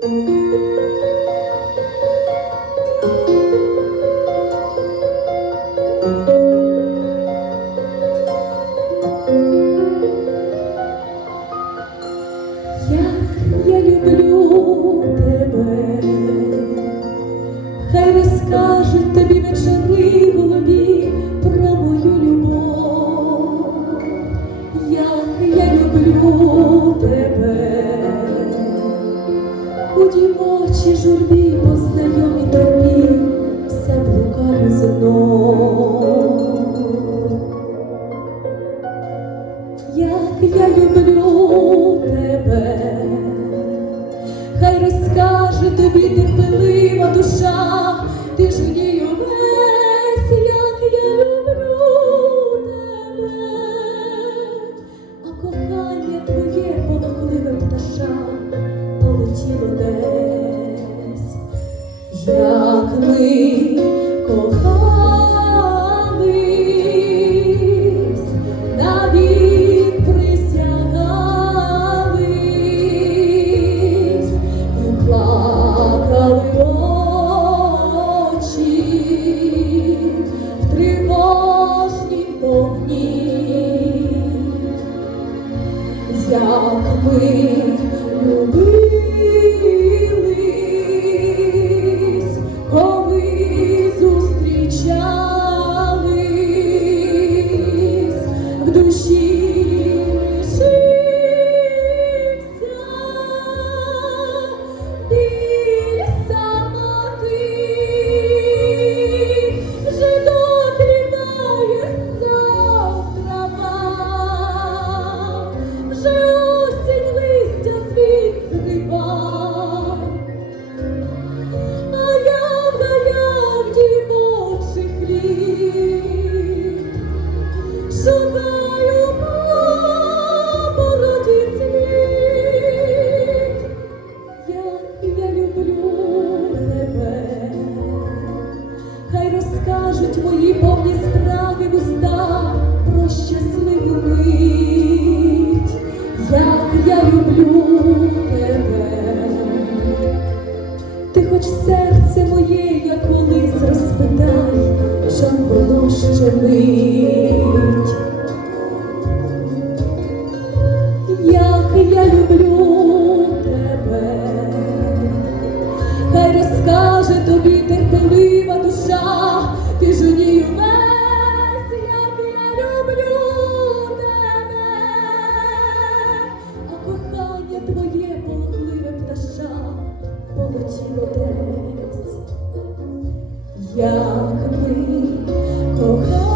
Тебе. Хай розкажуть тобі вечори. хай розкаже тобі терпелива душа, ти ж у ній увесь, як я люблю тебе, а кохання твоє полохливе пташа полетіло десь, як ми кохаємо. away. як ми кохаємо.